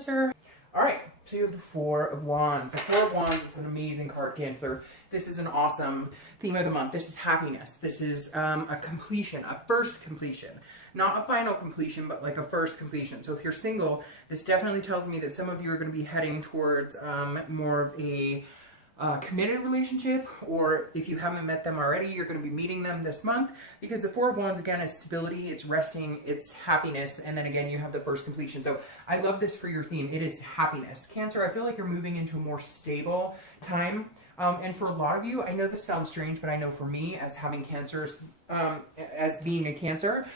Cancer. All right, so you have the Four of Wands. The Four of Wands is an amazing card, Cancer. This is an awesome theme of the month. This is happiness. This is a completion, a first completion. Not a final completion, but like a first completion. So if you're single, this definitely tells me that some of you are going to be heading towards more of a committed relationship, or if you haven't met them already, you're going to be meeting them this month, because the Four of Wands, again, is stability, it's resting, it's happiness, and then again, you have the first completion. So I love this for your theme. It is happiness. Cancer, I feel like you're moving into a more stable time. And for a lot of you, I know this sounds strange, but I know for me, as having cancers, as being a Cancer,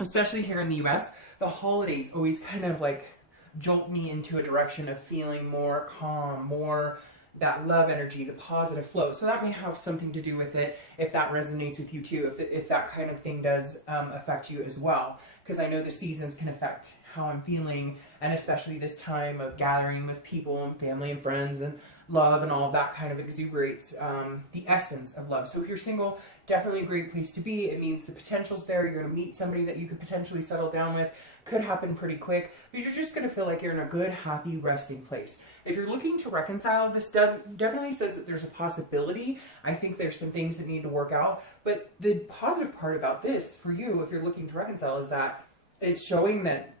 especially here in the US, the holidays always kind of like jolt me into a direction of feeling more calm, more that love energy, the positive flow. So that may have something to do with it, if that resonates with you too, if that kind of thing does affect you as well. Because I know the seasons can affect how I'm feeling, and especially this time of gathering with people and family and friends and love and all of that kind of exuberates the essence of love. So if you're single, definitely a great place to be. It means the potential's there. You're going to meet somebody that you could potentially settle down with. Could happen pretty quick, because you're just going to feel like you're in a good, happy, resting place. If you're looking to reconcile, this definitely says that there's a possibility. I think there's some things that need to work out, but the positive part about this for you, if you're looking to reconcile, is that it's showing that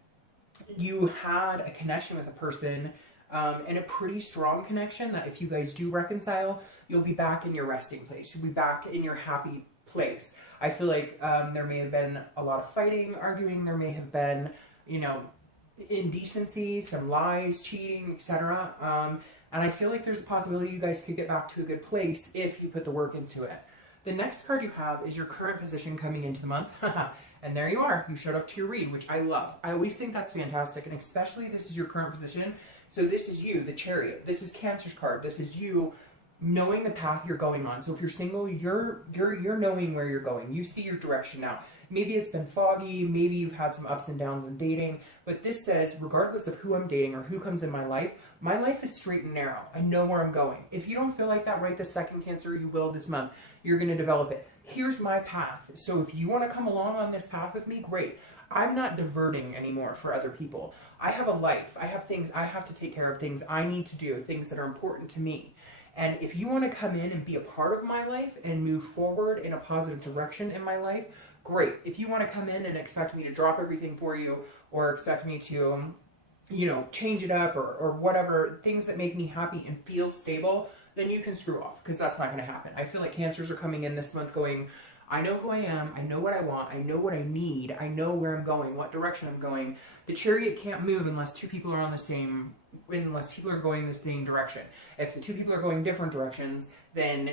you had a connection with a person, and a pretty strong connection, that if you guys do reconcile, you'll be back in your resting place. You'll be back in your happy place. I feel like there may have been a lot of fighting, arguing. There may have been, you know, indecency, some lies, cheating, etc. And I feel like there's a possibility you guys could get back to a good place if you put the work into it. The next card you have is your current position coming into the month. And there you are. You showed up to your read, which I love. I always think that's fantastic. And especially this is your current position. So this is you, the Chariot. This is Cancer's card. This is you knowing the path you're going on. So if you're single, you're knowing where you're going. You see your direction now. Maybe it's been foggy, maybe you've had some ups and downs in dating, but this says, regardless of who I'm dating or who comes in my life is straight and narrow. I know where I'm going. If you don't feel like that right this second, Cancer, you will this month. You're going to develop it. Here's my path. So if you want to come along on this path with me, great. I'm not diverting anymore for other people. I have a life. I have things I have to take care of, things I need to do, things that are important to me. And if you want to come in and be a part of my life and move forward in a positive direction in my life, great. If you want to come in and expect me to drop everything for you, or expect me to, you know, change it up, or whatever, things that make me happy and feel stable, then you can screw off, because that's not going to happen. I feel like Cancers are coming in this month going, I know who I am, I know what I want, I know what I need, I know where I'm going, what direction I'm going. The Chariot can't move unless two people are on the same, unless people are going the same direction. If the two people are going different directions, then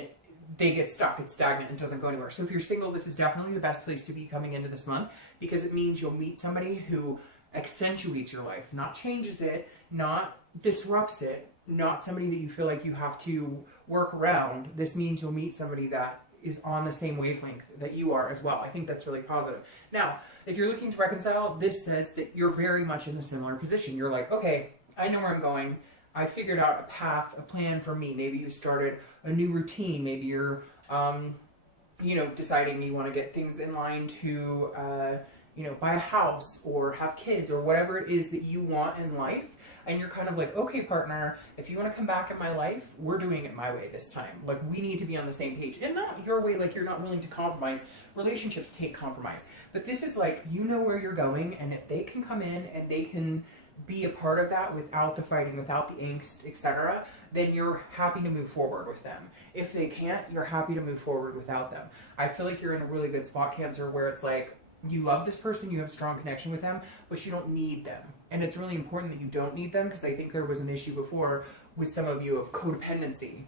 they get stuck, it's stagnant, and doesn't go anywhere. So if you're single, this is definitely the best place to be coming into this month, because it means you'll meet somebody who accentuates your life, not changes it, not disrupts it, not somebody that you feel like you have to work around. This means you'll meet somebody that is on the same wavelength that you are as well. I think that's really positive. Now, if you're looking to reconcile, this says that you're very much in a similar position. You're like, okay, I know where I'm going. I figured out a path, a plan for me. Maybe you started a new routine. Maybe you're, you know, deciding you want to get things in line to, you know, buy a house or have kids or whatever it is that you want in life. And you're kind of like, okay, partner, if you want to come back in my life, we're doing it my way this time. Like, we need to be on the same page. And not your way, like you're not willing to compromise. Relationships take compromise. But this is like, you know where you're going, and if they can come in and they can be a part of that without the fighting, without the angst, etc., then you're happy to move forward with them. If they can't, you're happy to move forward without them. I feel like you're in a really good spot, Cancer, where it's like, you love this person, you have a strong connection with them, but you don't need them. And it's really important that you don't need them, because I think there was an issue before with some of you of codependency.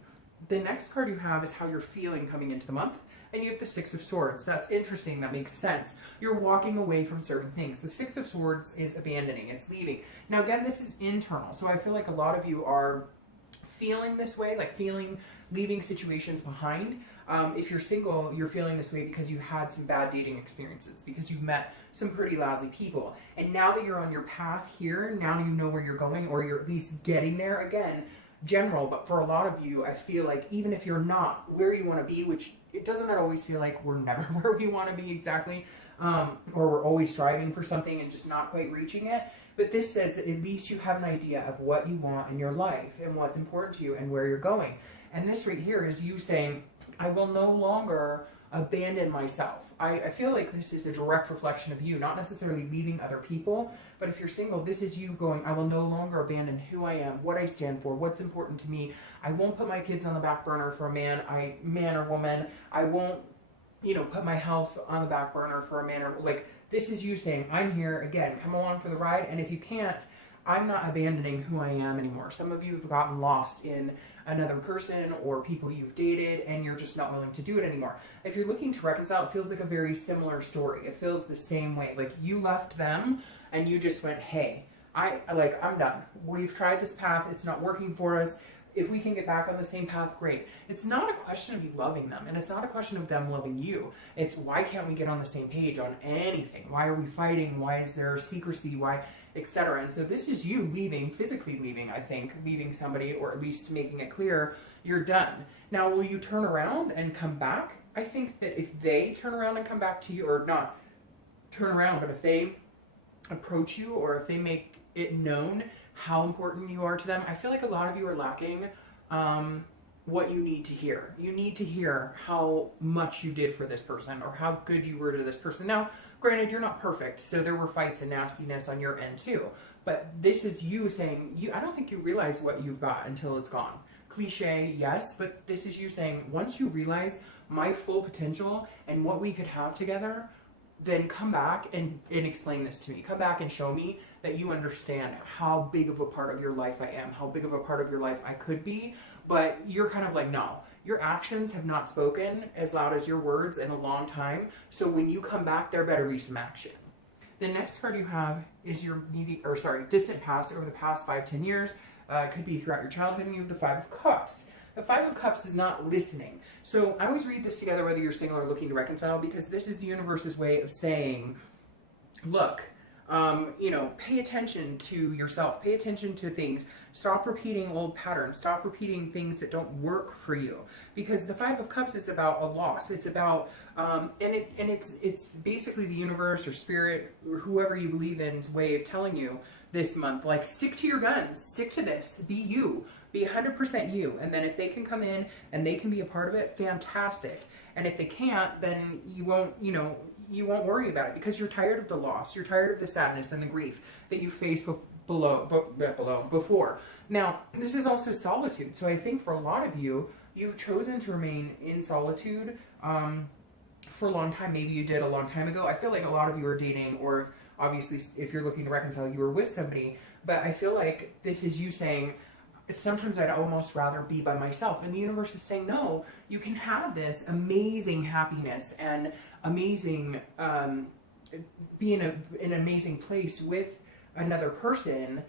The next card you have is how you're feeling coming into the month, and you have the Six of Swords. That's interesting, that makes sense. You're walking away from certain things. The Six of Swords is abandoning, it's leaving. Now again, this is internal, so I feel like a lot of you are feeling this way, like leaving situations behind. If you're single, you're feeling this way because you had some bad dating experiences, because you've met some pretty lousy people. And now that you're on your path here, now you know where you're going, or you're at least getting there. Again, general, but for a lot of you, I feel like even if you're not where you want to be, which it doesn't always feel like we're never where we want to be exactly, or we're always striving for something and just not quite reaching it, But this says that at least you have an idea of what you want in your life and what's important to you and where you're going. And this right here is you saying, I will no longer abandon myself. I feel like this is a direct reflection of you, not necessarily leaving other people, but if you're single, this is you going, I will no longer abandon who I am, what I stand for, what's important to me. I won't put my kids on the back burner for a man or woman. I won't, put my health on the back burner for a man or like, this is you saying, I'm here again, come along for the ride. And if you can't, I'm not abandoning who I am anymore. Some of you have gotten lost in another person or people you've dated and you're just not willing to do it anymore. If you're looking to reconcile, it feels like a very similar story. It feels the same way. Like you left them and you just went, hey, I'm done. We've tried this path. It's not working for us. If we can get back on the same path, great. It's not a question of you loving them, and it's not a question of them loving you. It's why can't we get on the same page on anything? Why are we fighting? Why is there secrecy? Why, etc. And so this is you leaving, physically leaving, I think, leaving somebody, or at least making it clear you're done. Now, will you turn around and come back? I think that if they turn around and come back to you, or not turn around, but if they approach you or if they make it known how important you are to them, I feel like a lot of you are lacking what you need to hear. You need to hear how much you did for this person or how good you were to this person. Now, granted, you're not perfect, so there were fights and nastiness on your end too. But this is you saying, I don't think you realize what you've got until it's gone. Cliche, yes, but this is you saying, once you realize my full potential and what we could have together, then come back and explain this to me. Come back and show me that you understand how big of a part of your life I am, how big of a part of your life I could be. But you're kind of like, no, your actions have not spoken as loud as your words in a long time. So when you come back, there better be some action. The next card you have is your distant past over the past 5-10 years. It could be throughout your childhood, and you have the Five of Cups. The Five of Cups is not listening. So I always read this together whether you're single or looking to reconcile, because this is the universe's way of saying, look, pay attention to yourself, pay attention to things, stop repeating old patterns, stop repeating things that don't work for you, because the Five of Cups is about a loss. It's about, it's basically the universe or spirit or whoever you believe in's way of telling you this month, like, stick to your guns, stick to this, be you, be 100% you. And then if they can come in and they can be a part of it, fantastic. And if they can't, then you won't worry about it, because you're tired of the loss. You're tired of the sadness and the grief that you faced before. Now, this is also solitude. So I think for a lot of you, you've chosen to remain in solitude for a long time. Maybe you did a long time ago. I feel like a lot of you are dating, or obviously if you're looking to reconcile, you were with somebody. But I feel like this is you saying, sometimes I'd almost rather be by myself. And the universe is saying, no, you can have this amazing happiness and amazing, be in an amazing place with another person.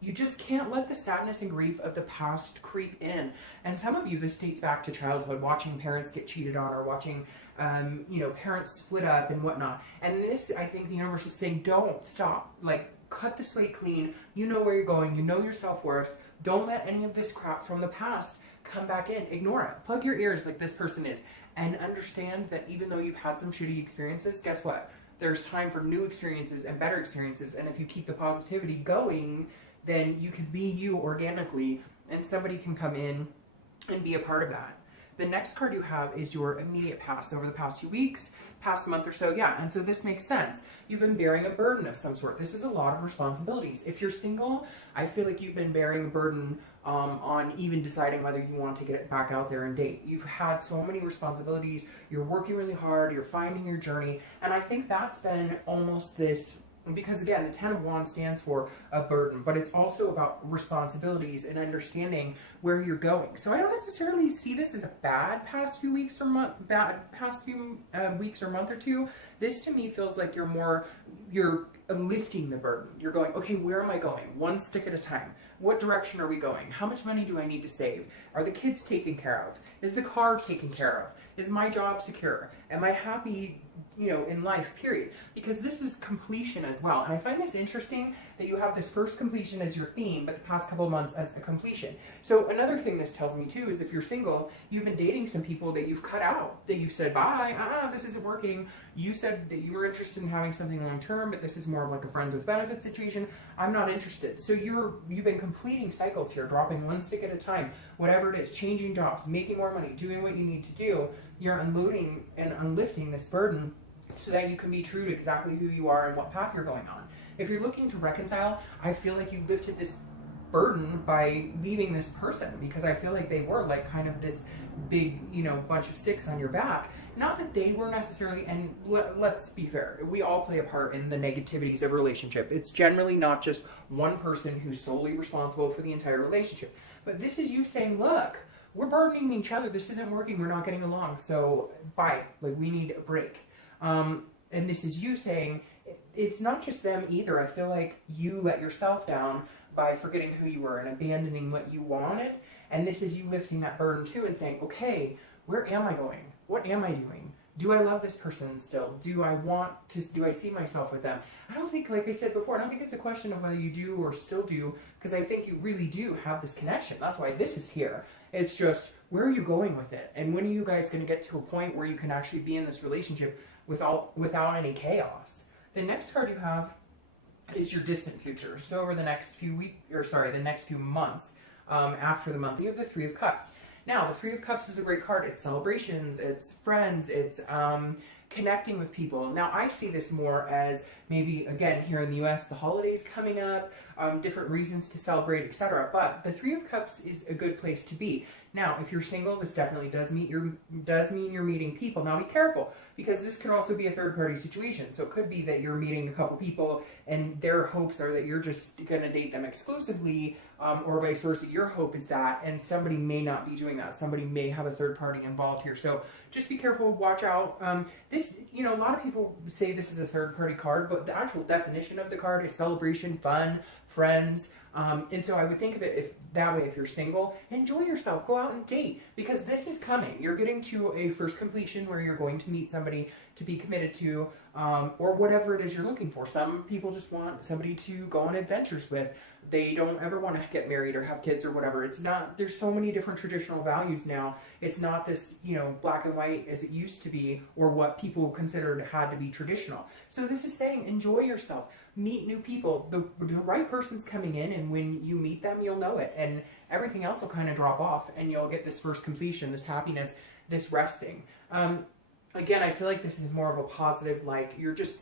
You just can't let the sadness and grief of the past creep in. And some of you, this dates back to childhood, watching parents get cheated on, or watching, parents split up and whatnot. And this, I think the universe is saying, don't stop. Like, cut the slate clean. You know where you're going. You know your self-worth. Don't let any of this crap from the past come back in. Ignore it. Plug your ears like this person is. And understand that even though you've had some shitty experiences, guess what? There's time for new experiences and better experiences. And if you keep the positivity going, then you can be you organically, and somebody can come in and be a part of that. The next card you have is your immediate past over the past few weeks, past month or so. Yeah, and so this makes sense. You've been bearing a burden of some sort. This is a lot of responsibilities. If you're single, I feel like you've been bearing a burden on even deciding whether you want to get back out there and date. You've had so many responsibilities. You're working really hard. You're finding your journey. And I think that's been almost this, because again, the Ten of Wands stands for a burden, but it's also about responsibilities and understanding where you're going. So I don't necessarily see this as a bad past few weeks or month or two. This to me feels like you're lifting the burden. You're going, okay, where am I going? One stick at a time. What direction are we going? How much money do I need to save? Are the kids taken care of? Is the car taken care of? Is my job secure? Am I happy you know, in life, period. Because this is completion as well. And I find this interesting that you have this first completion as your theme, but the past couple of months as the completion. So another thing this tells me too is if you're single, you've been dating some people that you've cut out, that you said, bye, this isn't working. You said that you were interested in having something long term, but this is more of like a friends with benefits situation. I'm not interested. So you've been completing cycles here, dropping one stick at a time, whatever it is, changing jobs, making more money, doing what you need to do. You're unloading and unlifting this burden so that you can be true to exactly who you are and what path you're going on. If you're looking to reconcile, I feel like you lifted this burden by leaving this person, because I feel like they were like kind of this big, you know, bunch of sticks on your back. Not that they were necessarily, and let's be fair, we all play a part in the negativities of a relationship. It's generally not just one person who's solely responsible for the entire relationship. But this is you saying, look, we're burdening each other. This isn't working. We're not getting along. So bye. Like, we need a break. And this is you saying, it's not just them either. I feel like you let yourself down by forgetting who you were and abandoning what you wanted. And this is you lifting that burden too and saying, okay, where am I going? What am I doing? Do I love this person still? Do I see myself with them? I don't think, like I said before, I don't think it's a question of whether you do or still do, because I think you really do have this connection. That's why this is here. It's just, where are you going with it? And when are you guys going to get to a point where you can actually be in this relationship without any chaos? The next card you have is your distant future. So over the next few months, after the month, you have the Three of Cups. Now, the Three of Cups is a great card. It's celebrations, it's friends, it's connecting with people. Now, I see this more as maybe, again, here in the US, the holidays coming up, different reasons to celebrate, etc. But the Three of Cups is a good place to be. Now, if you're single, this definitely does mean you're meeting people. Now, be careful, because this could also be a third-party situation. So it could be that you're meeting a couple people, and their hopes are that you're just going to date them exclusively, or vice versa. Your hope is that, and somebody may not be doing that. Somebody may have a third party involved here. So just be careful. Watch out. This, you know, a lot of people say this is a third-party card, but the actual definition of the card is celebration, fun, friends. And so I would think of it that way. If you're single, enjoy yourself, go out and date, because this is coming. You're getting to a first completion where you're going to meet somebody to be committed to, or whatever it is you're looking for. Some people just want somebody to go on adventures with. They don't ever want to get married or have kids or whatever. It's not, there's so many different traditional values now. It's not this, you know, black and white as it used to be, or what people considered had to be traditional. So this is saying, enjoy yourself. Meet new people. The right person's coming in, and when you meet them, you'll know it, and everything else will kind of drop off, and you'll get this first completion, this happiness, this resting. Again, I feel like this is more of a positive, like, you're just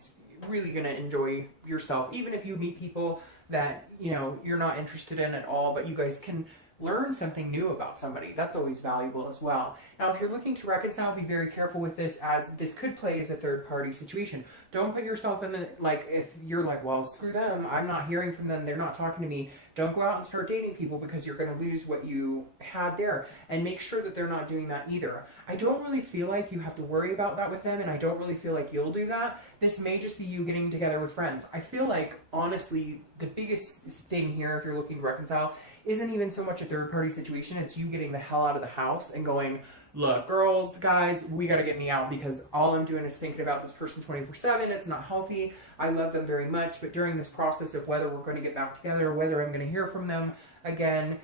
really going to enjoy yourself, even if you meet people that, you know, you're not interested in at all, but you guys can learn something new about somebody. That's always valuable as well. Now, if you're looking to reconcile, be very careful with this, as this could play as a third-party situation. Don't put yourself in the, like, if you're like, well, screw them, I'm not hearing from them, they're not talking to me, don't go out and start dating people, because you're going to lose what you had there. And make sure that they're not doing that either. I don't really feel like you have to worry about that with them, and I don't really feel like you'll do that. This may just be you getting together with friends. I feel like, honestly, the biggest thing here, if you're looking to reconcile, isn't even so much a third-party situation. It's you getting the hell out of the house and going, look, girls, guys, we got to get me out, because all I'm doing is thinking about this person 24/7. It's not healthy. I love them very much, but during this process of whether we're going to get back together, whether I'm going to hear from them again,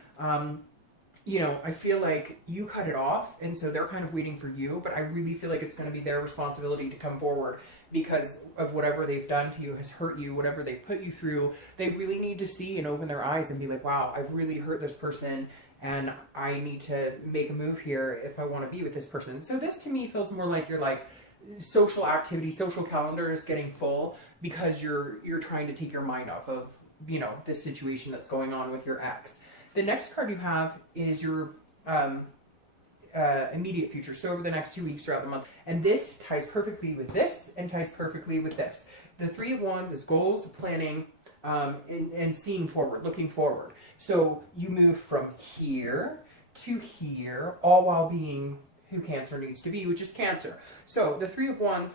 you know, I feel like you cut it off, and so they're kind of waiting for you, but I really feel like it's going to be their responsibility to come forward, because of whatever they've done to you has hurt you, whatever they've put you through. They really need to see and open their eyes and be like, wow, I've really hurt this person, and I need to make a move here if I want to be with this person. So this to me feels more like you're like social activity, social calendar is getting full, because you're trying to take your mind off of, you know, this situation that's going on with your ex. The next card you have is your immediate future, so over the next 2 weeks throughout the month. And this ties perfectly with this, and ties perfectly with this. The Three of Wands is goals, planning, and seeing forward, looking forward. So you move from here to here, all while being who Cancer needs to be, which is Cancer. So the Three of Wands,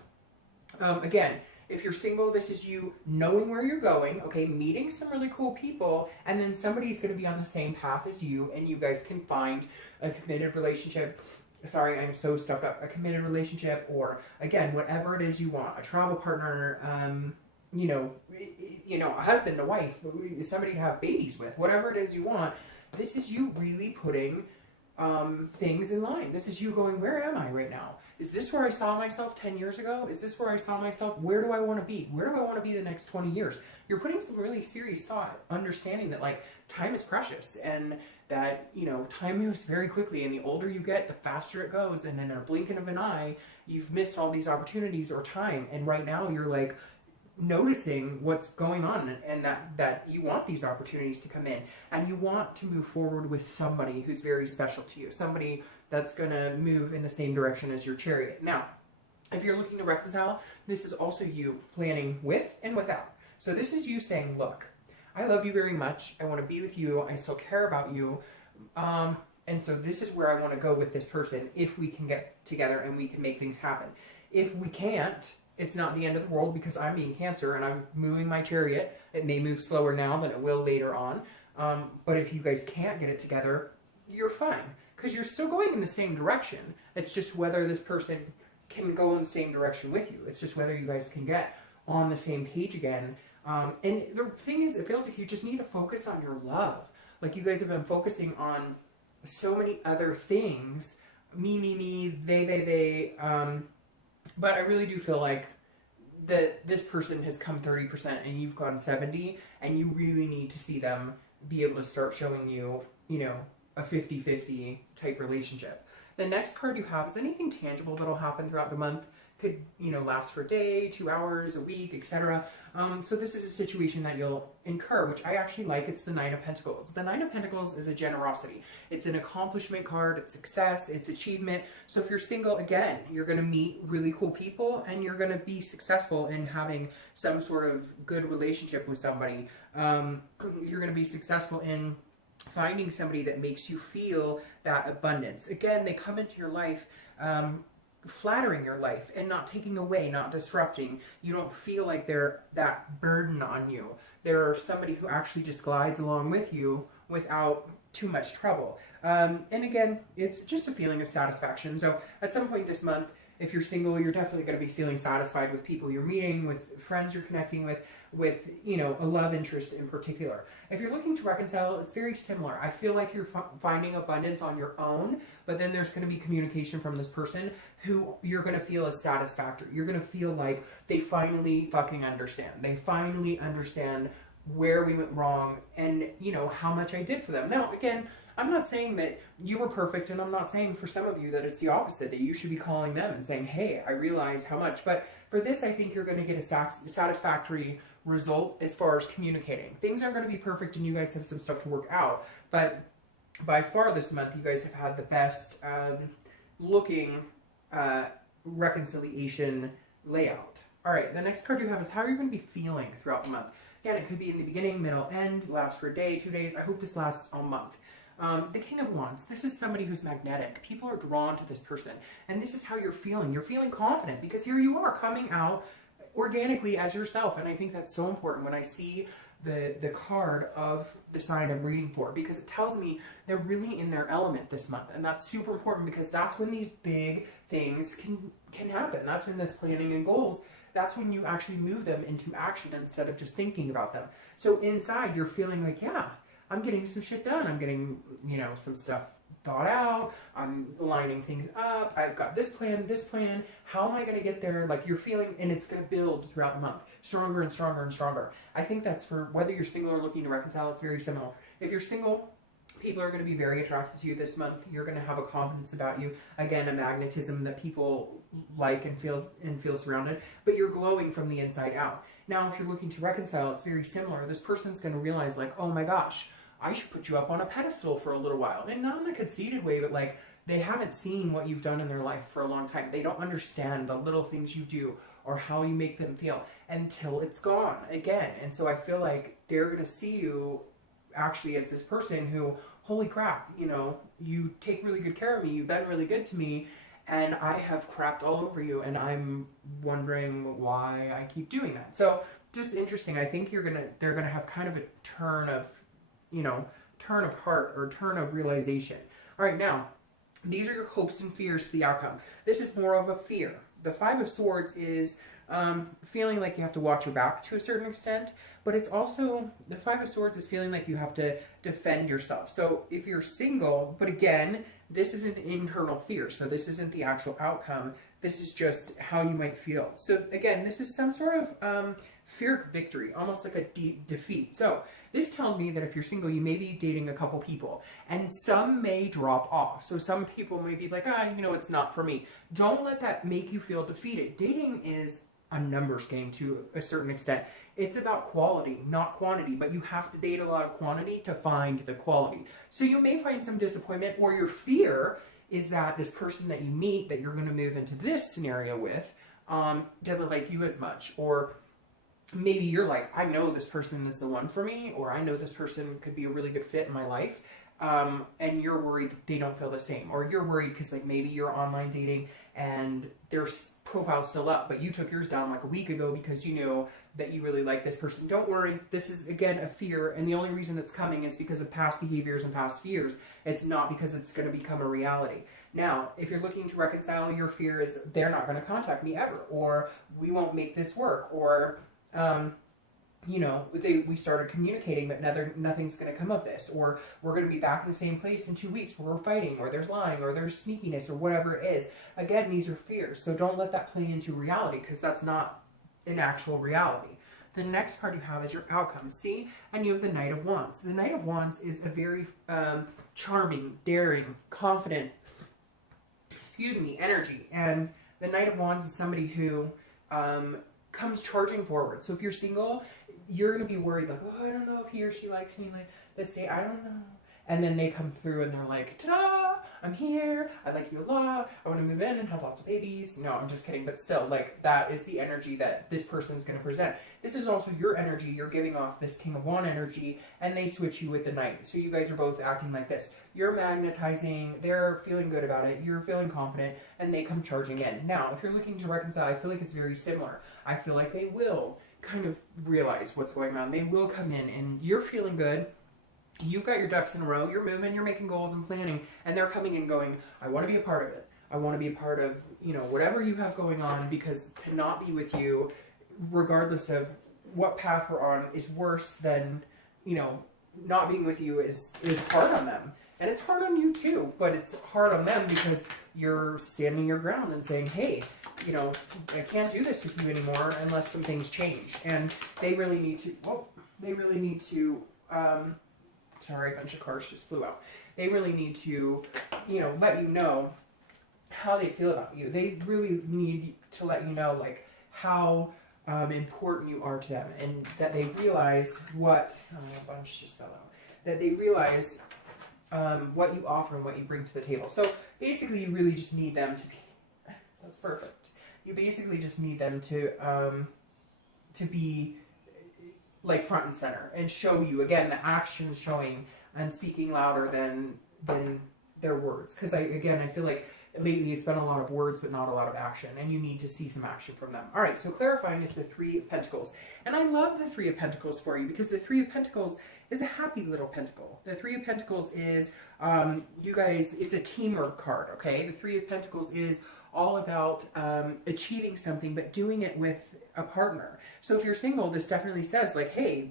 again, if you're single, this is you knowing where you're going, okay, meeting some really cool people, and then somebody's going to be on the same path as you, and you guys can find a committed relationship, sorry, I'm so stuck up, a committed relationship, or again, whatever it is you want, a travel partner, a husband, a wife, somebody to have babies with, whatever it is you want, this is you really putting things in line. This is you going, where am I right now? Is this where I saw myself 10 years ago? Is this where I saw myself? Where do I want to be? Where do I want to be the next 20 years? You're putting some really serious thought, understanding that like time is precious and that, time moves very quickly, and the older you get, the faster it goes. And in a blinking of an eye, you've missed all these opportunities or time. And right now you're like noticing what's going on, and that you want these opportunities to come in, and you want to move forward with somebody who's very special to you, somebody that's going to move in the same direction as your chariot. Now, if you're looking to reconcile, this is also you planning with and without. So this is you saying, look, I love you very much. I want to be with you. I still care about you. And so this is where I want to go with this person if we can get together and we can make things happen. If we can't, it's not the end of the world, because I'm being Cancer and I'm moving my chariot. It may move slower now than it will later on. But if you guys can't get it together, you're fine, because you're still going in the same direction. It's just whether this person can go in the same direction with you. It's just whether you guys can get on the same page again. And the thing is, it feels like you just need to focus on your love. Like you guys have been focusing on so many other things. Me, they. But I really do feel like that this person has come 30% and you've gone 70, and you really need to see them be able to start showing you, a 50-50 type relationship. The next card you have is anything tangible that'll happen throughout the month. Could, last for a day, 2 hours, a week, etc. So this is a situation that you'll incur, which I actually like. It's the Nine of Pentacles. The Nine of Pentacles is a generosity. It's an accomplishment card. It's success. It's achievement. So if you're single, again, you're going to meet really cool people, and you're going to be successful in having some sort of good relationship with somebody. You're going to be successful in finding somebody that makes you feel that abundance. Again, they come into your life flattering your life and not taking away, not disrupting. You don't feel like they're that burden on you. They're somebody who actually just glides along with you without too much trouble. And again, it's just a feeling of satisfaction. So at some point this month, if you're single, you're definitely going to be feeling satisfied with people you're meeting, with friends you're connecting with a love interest in particular. If you're looking to reconcile, it's very similar. I feel like you're finding abundance on your own, but then there's going to be communication from this person who you're going to feel as satisfactory. You're going to feel like they finally fucking understand. They finally understand where we went wrong and, how much I did for them. Now, again, I'm not saying that you were perfect, and I'm not saying for some of you that it's the opposite, that you should be calling them and saying, hey, I realize how much. But for this, I think you're going to get a satisfactory result as far as communicating. Things aren't going to be perfect, and you guys have some stuff to work out. But by far this month, you guys have had the best looking reconciliation layout. All right, the next card you have is how are you going to be feeling throughout the month? Again, it could be in the beginning, middle, end, last for a day, 2 days. I hope this lasts all month. The King of Wands, this is somebody who's magnetic. People are drawn to this person. And this is how you're feeling. You're feeling confident because here you are coming out organically as yourself. And I think that's so important when I see the card of the sign I'm reading for, because it tells me they're really in their element this month. And that's super important because that's when these big things can happen. That's when this planning and goals, that's when you actually move them into action instead of just thinking about them. So inside you're feeling like, yeah, I'm getting some shit done. I'm getting, some stuff thought out. I'm lining things up. I've got this plan. How am I going to get there? Like you're feeling, and it's going to build throughout the month. Stronger and stronger and stronger. I think that's for whether you're single or looking to reconcile, it's very similar. If you're single, people are going to be very attracted to you this month. You're going to have a confidence about you. Again, a magnetism that people like and feel surrounded, but you're glowing from the inside out. Now, if you're looking to reconcile, it's very similar. This person's going to realize like, oh my gosh, I should put you up on a pedestal for a little while. And not in a conceited way, but like they haven't seen what you've done in their life for a long time. They don't understand the little things you do or how you make them feel until it's gone again. And so I feel like they're going to see you actually as this person who, holy crap, you take really good care of me. You've been really good to me. And I have crapped all over you. And I'm wondering why I keep doing that. So just interesting. I think they're going to have kind of a turn of heart or turn of realization. All right, now, These are your hopes and fears for the outcome. This is more of a fear. The Five of Swords is feeling like you have to watch your back to a certain extent, but it's also, the Five of Swords is feeling like you have to defend yourself. So if you're single, but again, this is an internal fear, so this isn't the actual outcome. This is just how you might feel. So again, this is some sort of fear of victory, almost like a defeat. So this tells me that if you're single, you may be dating a couple people, and some may drop off. So some people may be like, it's not for me. Don't let that make you feel defeated. Dating is a numbers game to a certain extent. It's about quality, not quantity, but you have to date a lot of quantity to find the quality. So you may find some disappointment, or your fear is that this person that you meet, that you're going to move into this scenario with, doesn't like you as much. Or maybe you're like, I know this person is the one for me, or I know this person could be a really good fit in my life. And you're worried that they don't feel the same, or you're worried because like maybe you're online dating and their profile's still up, but you took yours down like a week ago because you know that you really like this person. Don't worry. This is, again, a fear, and the only reason it's coming is because of past behaviors and past fears. It's not because it's going to become a reality. Now, if you're looking to reconcile, your fear is they're not going to contact me ever, or we won't make this work, or we started communicating, but nothing's going to come of this, or we're going to be back in the same place in 2 weeks where we're fighting, or there's lying, or there's sneakiness, or whatever it is. Again, these are fears, so don't let that play into reality, because that's not an actual reality. The next card you have is your outcome. See? And you have the Knight of Wands. The Knight of Wands is a very charming, daring, confident, energy. And the Knight of Wands is somebody who comes charging forward. So if you're single, you're going to be worried, like, I don't know if he or she likes me. Like, let's say, I don't know. And then they come through and they're like, ta-da, I'm here. I like you a lot. I want to move in and have lots of babies. No, I'm just kidding. But still, like, that is the energy that this person is going to present. This is also your energy. You're giving off this King of Wands energy, and they switch you with the Knight. So you guys are both acting like this. You're magnetizing. They're feeling good about it. You're feeling confident, and they come charging in. Now, if you're looking to reconcile, I feel like it's very similar. I feel like they will kind of realize what's going on. They will come in, and you're feeling good. You've got your ducks in a row, you're moving, you're making goals and planning, and they're coming and going, I want to be a part of it. I want to be a part of, whatever you have going on, because to not be with you, regardless of what path we're on, is worse than, not being with you is hard on them. And it's hard on you too, but it's hard on them because you're standing your ground and saying, hey, I can't do this with you anymore unless some things change. And they really need to, sorry, a bunch of cars just flew out. They really need to, let you know how they feel about you. They really need to let you know, like, how important you are to them, and that they realize what, a bunch just fell out, that they realize what you offer and what you bring to the table. So basically, you really just need them to be, that's perfect. You basically just need them to be like front and center and show you, again, the actions showing and speaking louder than their words. Because I feel like lately it's been a lot of words but not a lot of action, and you need to see some action from them. All right, so clarifying is the Three of Pentacles. And I love the Three of Pentacles for you because the Three of Pentacles is a happy little pentacle. The Three of Pentacles is, you guys, it's a teamwork card, okay? The Three of Pentacles is all about achieving something, but doing it with a partner. So if you're single, this definitely says, like, hey,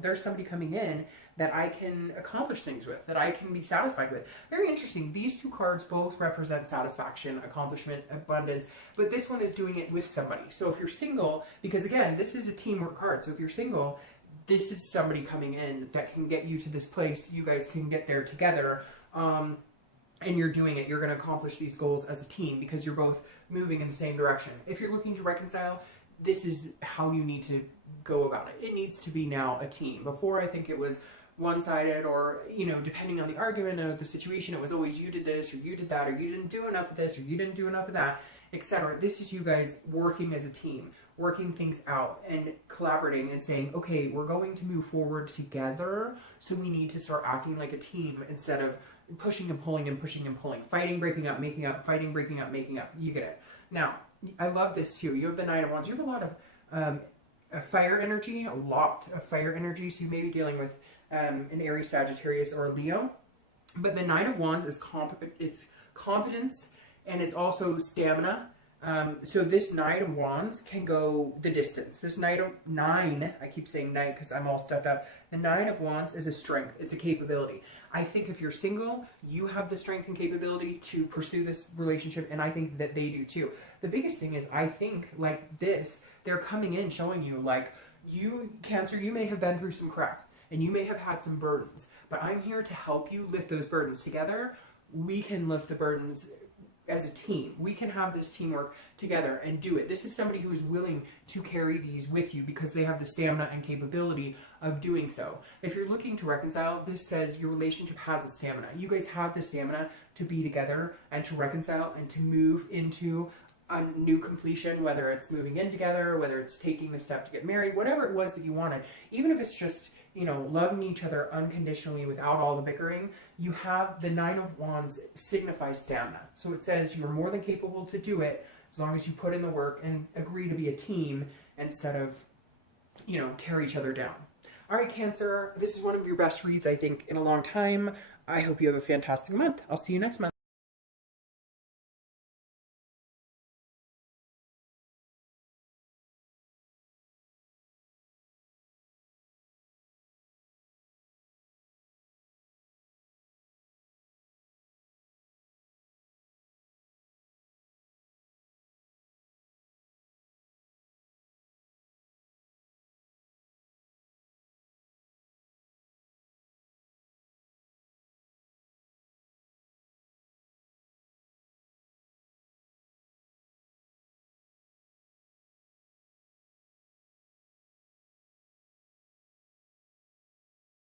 there's somebody coming in that I can accomplish things with, that I can be satisfied with. Very interesting. These two cards both represent satisfaction, accomplishment, abundance, but this one is doing it with somebody. So if you're single, because again, this is a teamwork card. So if you're single, this is somebody coming in that can get you to this place. You guys can get there together. And you're doing it. You're going to accomplish these goals as a team because you're both moving in the same direction. If you're looking to reconcile, this is how you need to go about it. It needs to be now a team. Before, I think it was one-sided, or, depending on the argument or the situation, it was always you did this or you did that, or you didn't do enough of this or you didn't do enough of that, etc. This is you guys working as a team, working things out and collaborating and saying, okay, we're going to move forward together, so we need to start acting like a team instead of pushing and pulling and pushing and pulling, fighting, breaking up, making up, fighting, breaking up, making up. You get it. Now, I love this too. You have the Knight of Wands. You have a lot of fire energy, so you may be dealing with an Aries, Sagittarius, or a Leo. But the Knight of Wands is competence, and it's also stamina. So this Nine of Wands can go the distance. This nine, I keep saying night because I'm all stuffed up. The Nine of Wands is a strength. It's a capability. I think if you're single, you have the strength and capability to pursue this relationship, and I think that they do too. The biggest thing is, I think, like this, they're coming in showing you, like, you, Cancer, you may have been through some crap, and you may have had some burdens, but I'm here to help you lift those burdens. Together, we can lift the burdens as a team. We can have this teamwork together and do it. This is somebody who is willing to carry these with you because they have the stamina and capability of doing so. If you're looking to reconcile, this says your relationship has the stamina. You guys have the stamina to be together and to reconcile and to move into a new completion, whether it's moving in together, whether it's taking the step to get married, whatever it was that you wanted. Even if it's just, you know, loving each other unconditionally without all the bickering, you have the Nine of Wands signifies stamina. So it says you're more than capable to do it as long as you put in the work and agree to be a team instead of, you know, tear each other down. All right, Cancer, this is one of your best reads, I think, in a long time. I hope you have a fantastic month. I'll see you next month.